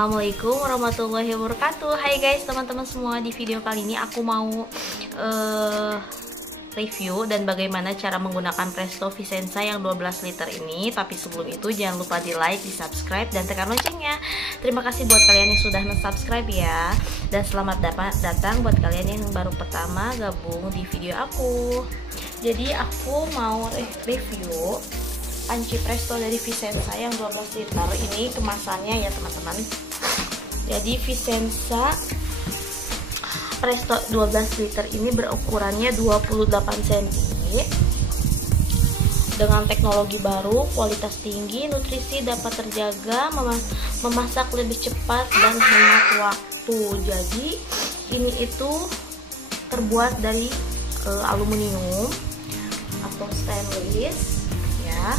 Assalamualaikum warahmatullahi wabarakatuh. Hai guys, teman-teman semua. Di video kali ini aku mau review dan bagaimana cara menggunakan Presto Vicenza yang 12 liter ini. Tapi sebelum itu jangan lupa di like, di subscribe, dan tekan loncengnya. Terima kasih buat kalian yang sudah subscribe ya. Dan selamat datang buat kalian yang baru pertama gabung di video aku. Jadi aku mau review panci Presto dari Vicenza yang 12 liter. Ini kemasannya ya teman-teman. Jadi Vicenza Presto 12 liter ini berukurannya 28 cm dengan teknologi baru, kualitas tinggi, nutrisi dapat terjaga, memasak lebih cepat dan hemat waktu. Jadi ini itu terbuat dari aluminium atau stainless ya,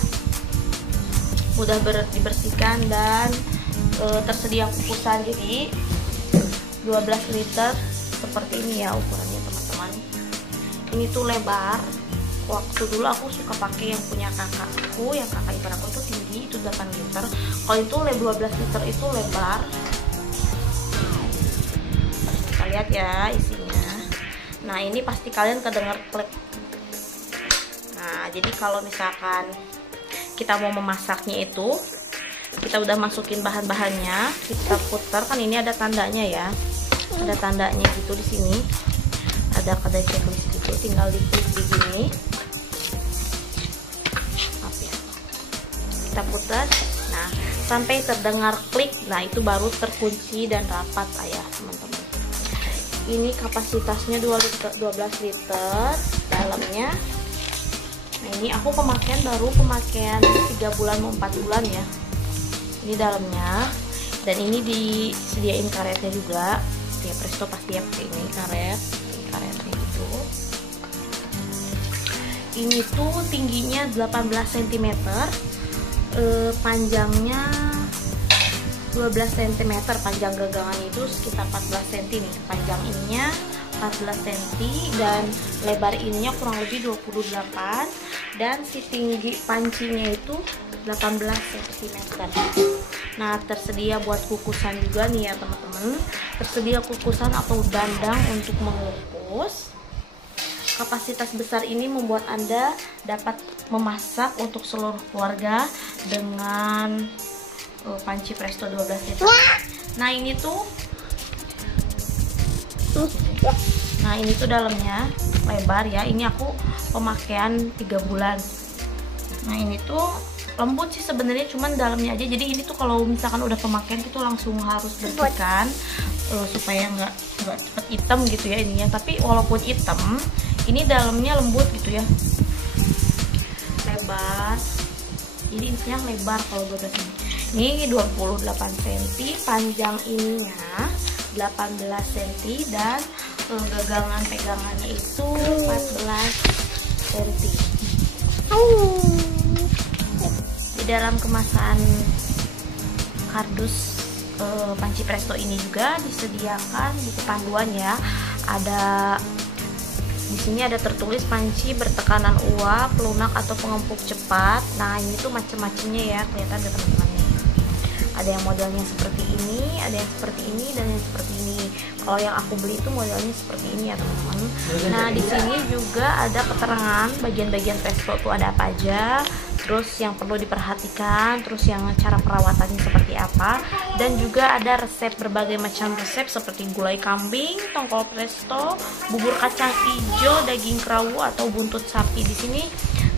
mudah dibersihkan dan tersedia kukusan. Jadi 12 liter seperti ini ya ukurannya teman-teman. Ini tuh lebar. Waktu dulu aku suka pakai yang punya kakakku, yang kakak ipar aku itu tinggi, itu 8 liter. Kalau itu 12 liter itu lebar. Kita lihat ya isinya. Nah ini pasti kalian kedengar klik. Nah jadi kalau misalkan kita mau memasaknya itu, kita udah masukin bahan-bahannya, kita putar. Kan ini ada tandanya ya, ada tandanya gitu di sini, ada checklist gitu, tinggal diklik begini. Kita putar, nah sampai terdengar klik, nah itu baru terkunci dan rapat ya teman-teman. Ini kapasitasnya 12 liter dalamnya. Nah ini aku baru pemakaian 3 bulan mau 4 bulan ya. Ini dalamnya, dan ini disediain karetnya juga. Ya Presto pasti ya pakai ini karetnya gitu. Ini tuh tingginya 18 cm, panjangnya 12 cm. Panjang gagangan itu sekitar 14 cm nih. Panjang ininya 14 cm dan lebar ininya kurang lebih 28, dan si tinggi pancinya itu 18 cm. Nah tersedia buat kukusan juga nih ya teman-teman. Tersedia kukusan atau dandang untuk mengukus. Kapasitas besar ini membuat Anda dapat memasak untuk seluruh keluarga dengan panci Presto 12 liter. Nah ini tuh dalamnya lebar ya. Ini aku pemakaian 3 bulan. Nah ini tuh lembut sih sebenarnya, cuman dalamnya aja. Jadi ini tuh kalau misalkan udah pemakaian itu langsung harus bersihkan supaya nggak cepet hitam gitu ya ininya. Tapi walaupun hitam, ini dalamnya lembut gitu ya, lebar. Jadi intinya lebar kalau 12 ini 28 cm, panjang ininya 18 cm, dan gagangan pegangannya itu 14 cm. Di dalam kemasan kardus panci Presto ini juga disediakan buku panduan ya. Ada di sini ada tertulis panci bertekanan uap, lunak atau pengempuk cepat. Nah ini tuh macam-macamnya ya, kelihatan ke teman-teman. Ada yang modelnya seperti ini, ada yang seperti ini, dan yang seperti ini. Kalau yang aku beli itu modelnya seperti ini ya teman-teman. Nah di sini juga ada keterangan bagian-bagian Presto tuh ada apa aja, terus yang perlu diperhatikan, terus yang cara perawatannya seperti apa, dan juga ada resep, berbagai macam resep seperti gulai kambing, tongkol Presto, bubur kacang hijau, daging kerawu atau buntut sapi. Di sini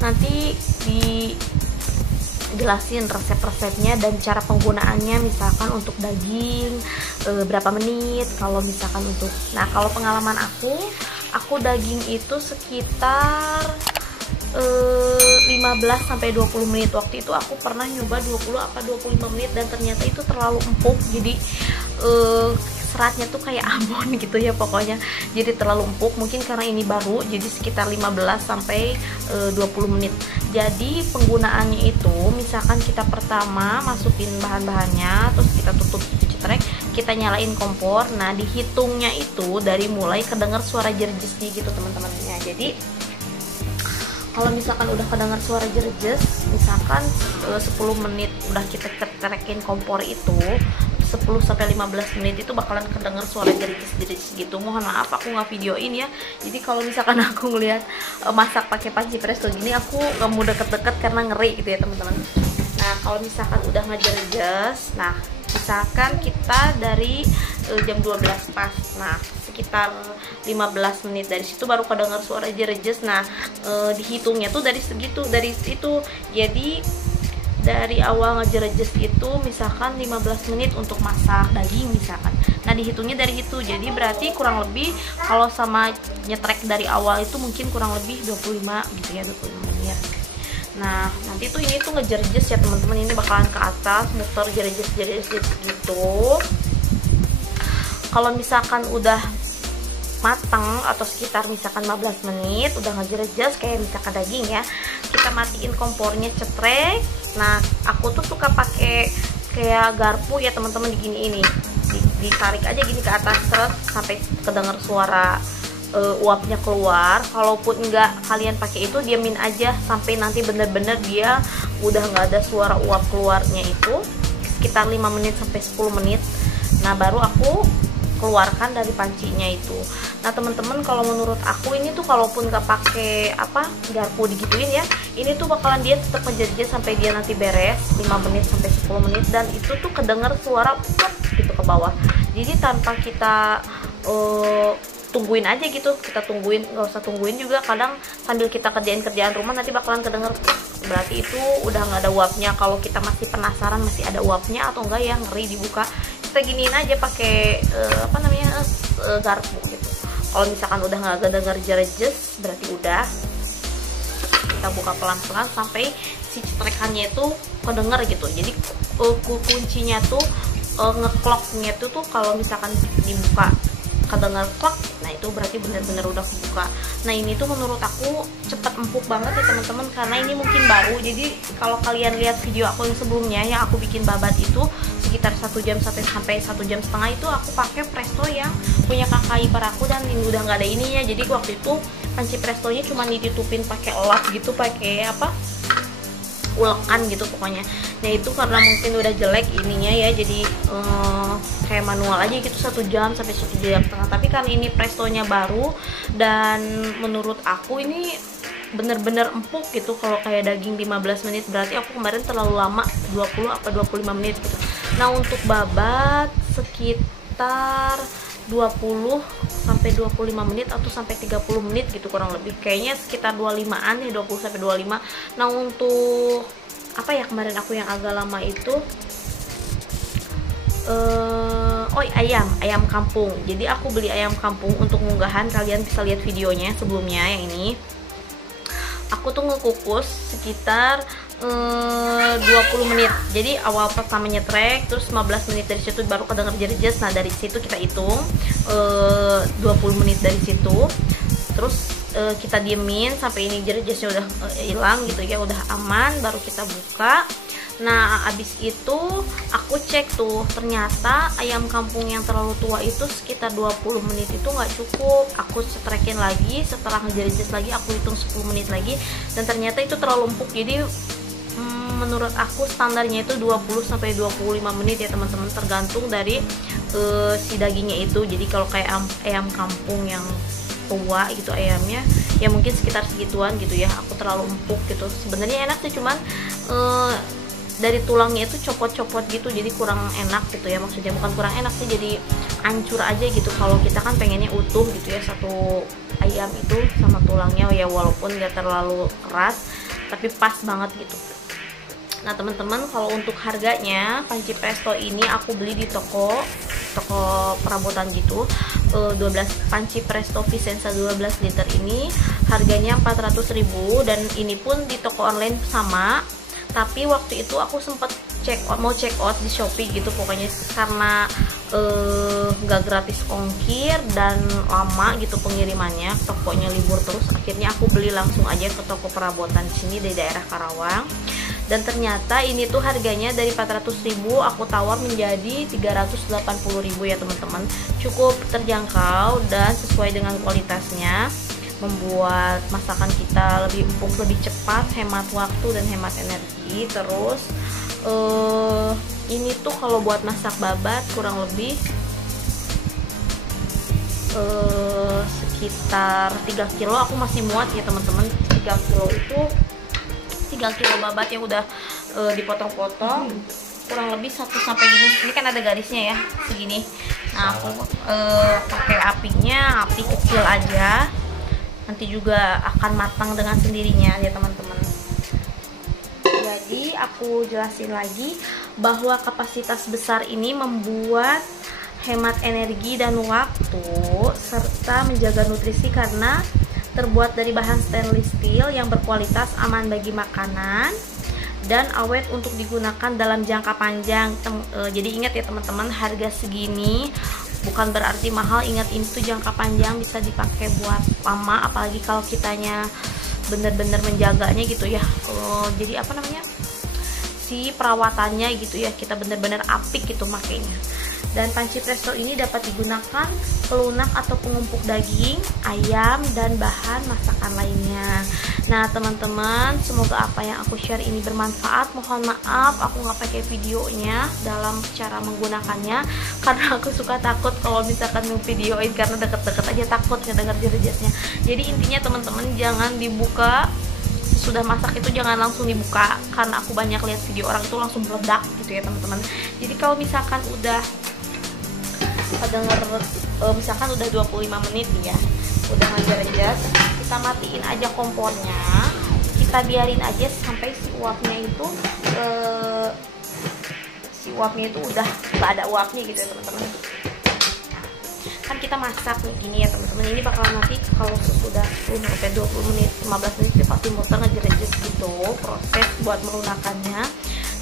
nanti dijelasin resep-resepnya dan cara penggunaannya. Misalkan untuk daging berapa menit, kalau misalkan untuk, nah kalau pengalaman aku daging itu sekitar 15-20 menit. Waktu itu aku pernah nyoba 20-25 menit dan ternyata itu terlalu empuk. Jadi seratnya tuh kayak abon gitu ya pokoknya. Jadi terlalu empuk, mungkin karena ini baru, jadi sekitar 15-20 menit. Jadi penggunaannya itu, misalkan kita pertama masukin bahan-bahannya, terus kita tutup cetrek, kita nyalain kompor. Nah dihitungnya itu dari mulai kedengar suara jerjesnya gitu teman-teman ya. Jadi kalau misalkan udah kedengar suara jerjes, misalkan 10 menit udah kita ceterekin kompor itu, 10-15 menit itu bakalan kedenger suara jerit-jerit gitu. Mohon maaf aku nggak videoin ya. Jadi kalau misalkan aku ngelihat masak pakai panci presto gini, aku nggak mau deket-deket karena ngeri gitu ya teman-teman. Nah kalau misalkan udah ngejerejes, nah misalkan kita dari jam 12 pas, nah sekitar 15 menit dari situ baru kedengar suara jerejes. Nah dihitungnya tuh dari segitu, dari itu. Jadi dari awal ngejerejes itu misalkan 15 menit untuk masak daging misalkan. Nah dihitungnya dari itu. Jadi berarti kurang lebih kalau sama nyetrek dari awal itu mungkin kurang lebih 25 gitu ya, 25 menit. Nah nanti tuh ini tuh ngejerejes ya teman-teman, ini bakalan ke atas muter jerejes gitu. Kalau misalkan udah matang atau sekitar misalkan 15 menit udah ngejerejes kayak misalkan daging ya, kita matiin kompornya, cetrek. Nah aku tuh suka pakai kayak garpu ya teman-teman, gini ini ditarik aja gini ke atas seret sampai kedenger suara uapnya keluar. Kalaupun enggak kalian pakai itu, diamin aja sampai nanti bener-bener dia udah nggak ada suara uap keluarnya, itu sekitar 5 menit sampai 10 menit. Nah baru aku keluarkan dari pancinya itu. Nah teman-teman kalau menurut aku ini tuh kalaupun nggak pakai garpu digituin ya, ini tuh bakalan dia tetap ngejerejes sampai dia nanti beres 5 menit sampai 10 menit, dan itu tuh kedenger suara gitu ke bawah. Jadi tanpa kita tungguin aja gitu, kita tungguin, nggak usah tungguin juga, kadang sambil kita kerjain kerjaan rumah nanti bakalan kedenger, berarti itu udah nggak ada uapnya. Kalau kita masih penasaran masih ada uapnya atau enggak ya, ngeri dibuka, kita giniin aja pakai garpu gitu. Kalau misalkan udah nggak kedenger jerejes berarti udah. Kita buka pelan-pelan sampai si cetrekannya itu kedenger gitu. Jadi kuncinya tuh ngekloknya tuh kalau misalkan dibuka kedengar klak, nah itu berarti benar-benar udah kebuka. Nah ini tuh menurut aku cepet empuk banget ya teman-teman, karena ini mungkin baru. Jadi kalau kalian lihat video aku yang sebelumnya yang aku bikin babat itu sekitar 1 jam sampai 1 jam setengah, itu aku pakai presto yang punya kakak ipar aku, dan ini udah nggak ada ininya. Jadi waktu itu panci prestonya cuma ditutupin pakai elap gitu, pakai ulekan gitu pokoknya. Nah itu karena mungkin udah jelek ininya ya, jadi kayak manual aja gitu 1 jam sampai 1 jam setengah. Tapi karena ini prestonya baru dan menurut aku ini bener-bener empuk gitu. Kalau kayak daging 15 menit berarti aku kemarin terlalu lama, 20 apa 25 menit gitu. Nah untuk babat sekitar 20 sampai 25 menit atau sampai 30 menit gitu kurang lebih, kayaknya sekitar 25an ya, 20 sampai 25. Nah untuk kemarin aku yang agak lama itu ayam kampung. Jadi aku beli ayam kampung untuk munggahan, kalian bisa lihat videonya sebelumnya yang ini. Aku tuh ngekukus sekitar 20 menit. Jadi awal pertama nyetrek, terus 15 menit dari situ baru kedenger jerejes. Nah dari situ kita hitung 20 menit dari situ. Terus kita diemin sampai ini jerejesnya udah hilang gitu ya, udah aman, baru kita buka. Nah abis itu aku cek tuh, ternyata ayam kampung yang terlalu tua itu sekitar 20 menit itu nggak cukup. Aku setrekin lagi, setelah ngejerejes lagi aku hitung 10 menit lagi, dan ternyata itu terlalu empuk. Jadi menurut aku standarnya itu 20 sampai 25 menit ya teman-teman, tergantung dari si dagingnya itu. Jadi kalau kayak ayam kampung yang tua gitu ayamnya ya mungkin sekitar segituan gitu ya. Aku terlalu empuk gitu. Sebenarnya enak sih, cuman dari tulangnya itu copot-copot gitu, jadi kurang enak gitu ya. Maksudnya bukan kurang enak sih, jadi hancur aja gitu. Kalau kita kan pengennya utuh gitu ya, satu ayam itu sama tulangnya ya, walaupun gak terlalu keras tapi pas banget gitu. Nah teman-teman, kalau untuk harganya panci presto ini aku beli di toko perabotan gitu. 12 panci presto Vicenza 12 liter ini harganya 400.000, dan ini pun di toko online sama. Tapi waktu itu aku sempet mau check out di Shopee gitu pokoknya, karena nggak gratis ongkir dan lama gitu pengirimannya, tokonya libur terus. Akhirnya aku beli langsung aja ke toko perabotan di sini di daerah Karawang. Dan ternyata ini tuh harganya dari 400.000 aku tawar menjadi 380.000 ya teman-teman. Cukup terjangkau dan sesuai dengan kualitasnya, membuat masakan kita lebih empuk, lebih cepat, hemat waktu dan hemat energi. Terus ini tuh kalau buat masak babat kurang lebih sekitar 3 kilo. Aku masih muat ya teman-teman. 3 kilo itu 3 kilo babat yang udah dipotong-potong, kurang lebih 1 sampai gini. Ini kan ada garisnya ya, segini. Nah, aku pakai apinya api kecil aja. Nanti juga akan matang dengan sendirinya ya teman-teman. Jadi aku jelasin lagi bahwa kapasitas besar ini membuat hemat energi dan waktu serta menjaga nutrisi karena terbuat dari bahan stainless steel yang berkualitas, aman bagi makanan dan awet untuk digunakan dalam jangka panjang. Jadi ingat ya teman-teman, harga segini bukan berarti mahal. Ingat, ini tuh jangka panjang, bisa dipakai buat lama, apalagi kalau kitanya bener-bener menjaganya gitu ya. Jadi apa namanya, si perawatannya gitu ya, kita bener-bener apik gitu makainya. Dan panci presto ini dapat digunakan pelunak atau pengumpuk daging, ayam, dan bahan masakan lainnya. Nah teman-teman, semoga apa yang aku share ini bermanfaat. Mohon maaf aku nggak pakai videonya dalam cara menggunakannya, karena aku suka takut kalau misalkan videoin, karena deket-deket aja takut ngedenger jejer-jejernya. Jadi intinya teman-teman, jangan dibuka sudah masak itu, jangan langsung dibuka, karena aku banyak lihat video orang itu langsung meledak gitu ya teman-teman. Jadi kalau misalkan udah misalkan udah 25 menit nih ya, udah ngejeres, kita matiin aja kompornya, kita biarin aja sampai si uapnya itu udah gak ada uapnya gitu ya teman-teman. Kan kita masak nih gini ya teman-teman, ini bakal nanti kalau sesudah 10 sampai 20 menit 15 menit kita pasti muter ngejeres gitu proses buat melunakannya.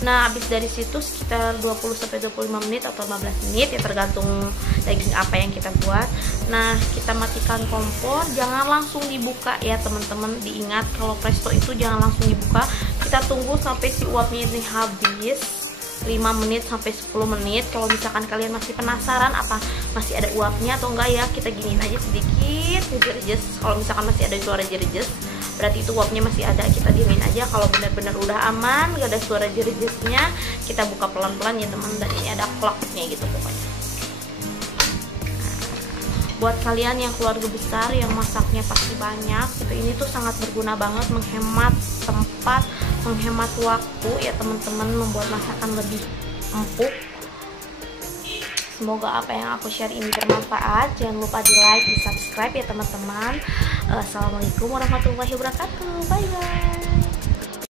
Nah habis dari situ sekitar 20 sampai 25 menit atau 15 menit ya, tergantung daging apa yang kita buat. Nah kita matikan kompor, jangan langsung dibuka ya teman-teman. Diingat kalau presto itu jangan langsung dibuka, kita tunggu sampai si uapnya ini habis 5 menit sampai 10 menit. Kalau misalkan kalian masih penasaran apa masih ada uapnya atau enggak ya, kita giniin aja sedikit jejer-jejer. Kalau misalkan masih ada suara jejer-jejer, berarti itu uapnya masih ada, kita diemin aja. Kalau benar-benar udah aman, gak ada suara jejer-jejernya, kita buka pelan-pelan ya teman. Dan ini ada klaknya gitu pokoknya. Buat kalian yang keluarga besar yang masaknya pasti banyak gitu, ini tuh sangat berguna banget, menghemat tempat, menghemat waktu ya teman-teman, membuat masakan lebih empuk. Semoga apa yang aku share ini bermanfaat. Jangan lupa di like, di subscribe ya teman-teman. Assalamualaikum warahmatullahi wabarakatuh. Bye bye.